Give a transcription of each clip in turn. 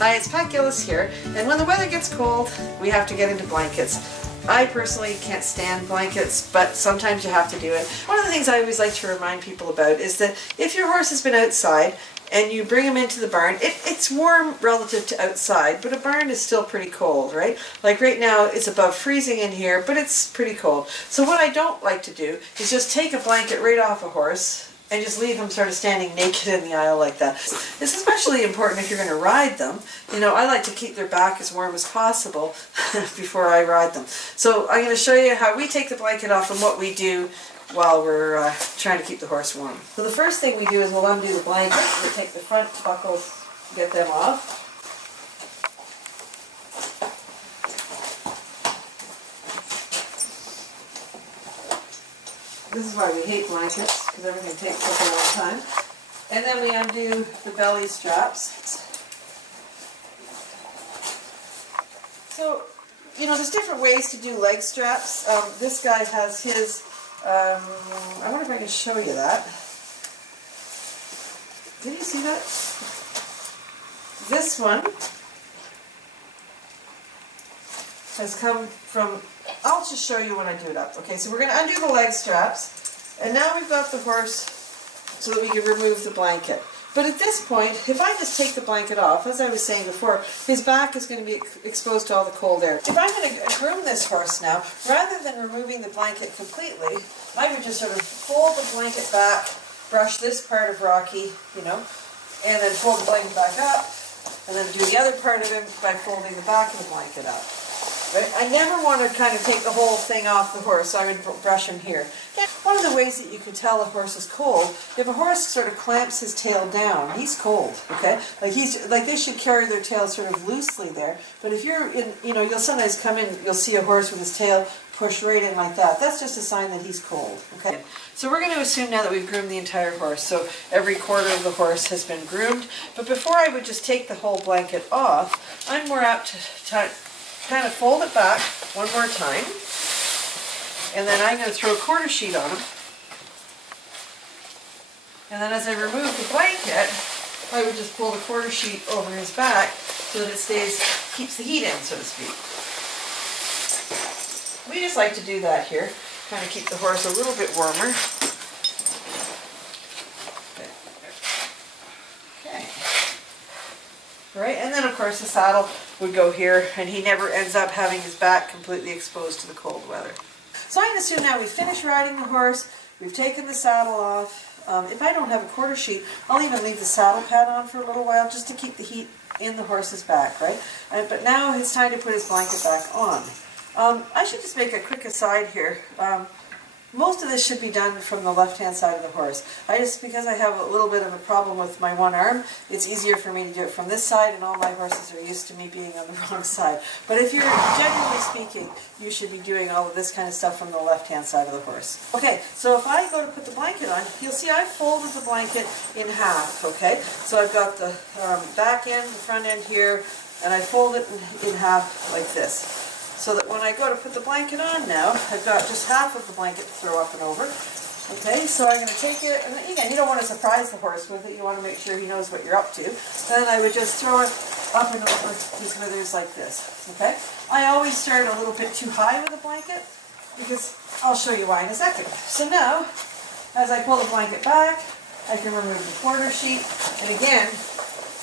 Hi, it's Pat Gillis here, and when the weather gets cold, we have to get into blankets. I personally can't stand blankets, but sometimes you have to do it. One of the things I always like to remind people about is that if your horse has been outside and you bring him into the barn, it's warm relative to outside, but a barn is still pretty cold, right? Like right now, it's above freezing in here, but it's pretty cold. So what I don't like to do is just take a blanket right off a horse and just leave them sort of standing naked in the aisle like that. It's especially important if you're going to ride them. You know, I like to keep their back as warm as possible before I ride them. So I'm going to show you how we take the blanket off and what we do while we're trying to keep the horse warm. So the first thing we do is we'll undo the blanket. We'll take the front buckles, get them off. This is why we hate blankets, because everything takes such a long time. And then we undo the belly straps. So, you know, there's different ways to do leg straps. This guy has his, I wonder if I can show you that. Did you see that? This one has come from, I'll just show you when I do it up. Okay, so we're going to undo the leg straps, and now we've got the horse so that we can remove the blanket. But at this point, if I just take the blanket off, as I was saying before, his back is going to be exposed to all the cold air. If I'm going to groom this horse now, rather than removing the blanket completely, I would just sort of fold the blanket back, brush this part of Rocky, you know, and then fold the blanket back up, and then do the other part of him by folding the back of the blanket up. Right? I never want to kind of take the whole thing off the horse, so I would brush him here. One of the ways that you can tell a horse is cold, if a horse sort of clamps his tail down, he's cold, okay? Like they should carry their tail sort of loosely there, but if you're in, you know, you'll sometimes come in, you'll see a horse with his tail pushed right in like that. That's just a sign that he's cold, okay? So we're going to assume now that we've groomed the entire horse, so every quarter of the horse has been groomed, but before I would just take the whole blanket off, I'm more apt to kind of fold it back one more time, and then I'm going to throw a quarter sheet on him, and then as I remove the blanket, I would just pull the quarter sheet over his back so that it keeps the heat in, so to speak. We just like to do that here, kind of keep the horse a little bit warmer. Right, and then of course the saddle would go here, and he never ends up having his back completely exposed to the cold weather. So I can assume now we've finished riding the horse, we've taken the saddle off. If I don't have a quarter sheet, I'll even leave the saddle pad on for a little while just to keep the heat in the horse's back, right? But now it's time to put his blanket back on. I should just make a quick aside here. Most of this should be done from the left-hand side of the horse. Because I have a little bit of a problem with my one arm, it's easier for me to do it from this side, and all my horses are used to me being on the wrong side. But if you're, generally speaking, you should be doing all of this kind of stuff from the left-hand side of the horse. Okay, so if I go to put the blanket on, you'll see I folded the blanket in half, okay? So I've got the back end, the front end here, and I fold it in half like this. So that when I go to put the blanket on now, I've got just half of the blanket to throw up and over. Okay, so I'm going to take it, and again, you don't want to surprise the horse with it, you want to make sure he knows what you're up to. Then I would just throw it up and over his withers like this. Okay, I always start a little bit too high with the blanket, because I'll show you why in a second. So now, as I pull the blanket back, I can remove the quarter sheet, and again,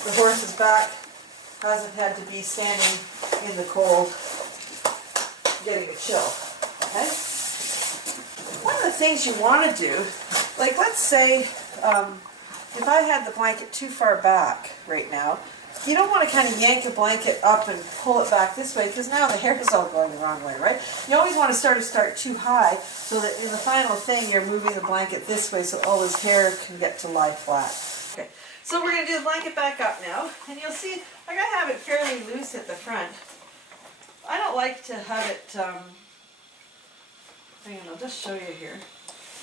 the horse's back hasn't had to be standing in the cold getting a chill, okay? One of the things you want to do, like let's say if I had the blanket too far back right now, you don't want to kind of yank the blanket up and pull it back this way, because now the hair is all going the wrong way, right? You always want to start too high so that in the final thing you're moving the blanket this way so all his hair can get to lie flat. Okay, so we're going to do the blanket back up now, and you'll see like I have it fairly loose at the front. I don't like to have it, I'll just show you here,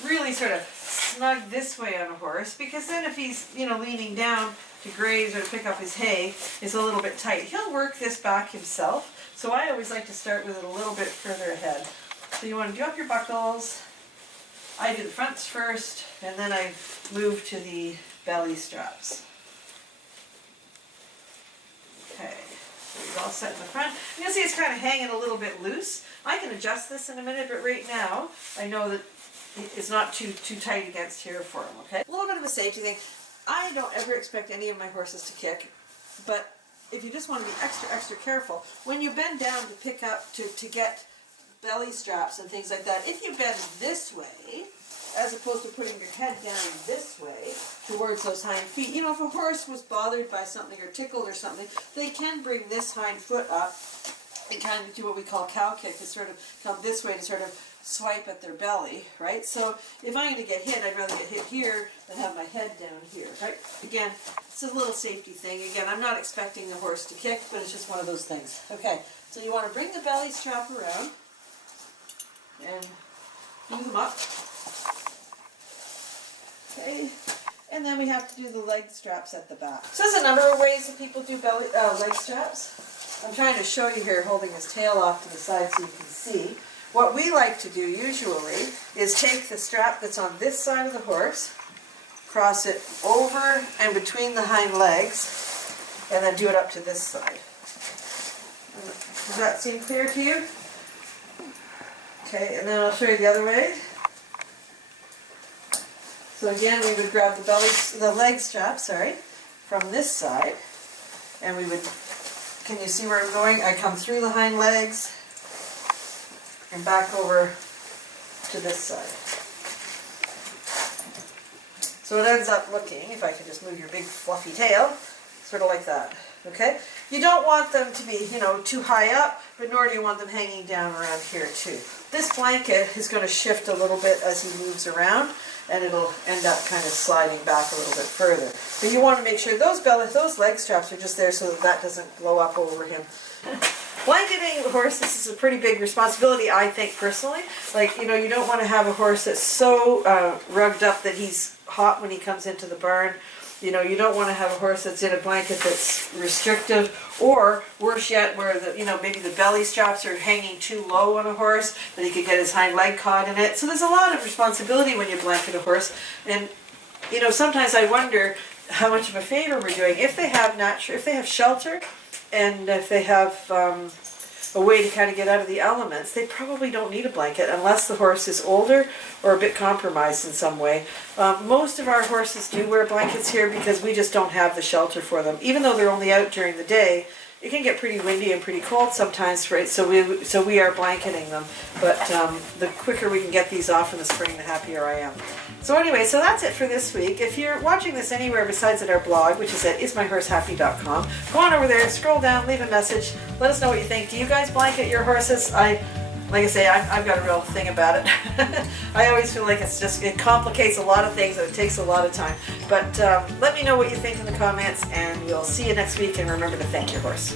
really sort of snug this way on a horse, because then if he's, you know, leaning down to graze or to pick up his hay, it's a little bit tight. He'll work this back himself, so I always like to start with it a little bit further ahead. So you want to do up your buckles. I do the fronts first, and then I move to the belly straps. Okay. is all set in the front. You'll see it's kind of hanging a little bit loose. I can adjust this in a minute, but right now I know that it's not too tight against here for him, okay? A little bit of a safety thing. I don't ever expect any of my horses to kick, but if you just want to be extra careful, when you bend down to pick up, to get belly straps and things like that, if you bend this way, as opposed to putting your head down this way towards those hind feet, you know, if a horse was bothered by something or tickled or something, they can bring this hind foot up and kind of do what we call cow kick, to sort of come this way to sort of swipe at their belly, right? So if I'm going to get hit, I'd rather get hit here than have my head down here, right? Again, it's a little safety thing. Again, I'm not expecting the horse to kick, but it's just one of those things. Okay, so you want to bring the belly strap around and do them up. Okay, and then we have to do the leg straps at the back. So there's a number of ways that people do leg straps. I'm trying to show you here, holding his tail off to the side so you can see. What we like to do usually is take the strap that's on this side of the horse, cross it over and between the hind legs, and then do it up to this side. Does that seem clear to you? Okay, and then I'll show you the other way. So again, we would grab the leg strap, from this side, and we would, can you see where I'm going? I come through the hind legs and back over to this side. So it ends up looking, if I can just move your big fluffy tail, sort of like that, okay? You don't want them to be, you know, too high up, but nor do you want them hanging down around here too. This blanket is going to shift a little bit as he moves around, and it'll end up kind of sliding back a little bit further. But you want to make sure those leg straps are just there so that doesn't blow up over him. Blanketing horses is a pretty big responsibility, I think, personally. Like, you know, you don't want to have a horse that's so rugged up that he's hot when he comes into the barn. You know, you don't want to have a horse that's in a blanket that's restrictive, or worse yet, where maybe the belly straps are hanging too low on a horse, that he could get his hind leg caught in it. So there's a lot of responsibility when you blanket a horse, and you know, sometimes I wonder how much of a favor we're doing. If they have shelter, and if they have a way to kind of get out of the elements, they probably don't need a blanket unless the horse is older or a bit compromised in some way. Most of our horses do wear blankets here because we just don't have the shelter for them. Even though they're only out during the day, it can get pretty windy and pretty cold sometimes, right? So we are blanketing them. But the quicker we can get these off in the spring, the happier I am. So anyway, so that's it for this week. If you're watching this anywhere besides at our blog, which is at ismyhorsehappy.com, go on over there, scroll down, leave a message, let us know what you think. Do you guys blanket your horses? Like I say, I've got a real thing about it. I always feel like it complicates a lot of things and it takes a lot of time. But let me know what you think in the comments, and we'll see you next week, and remember to thank your horse.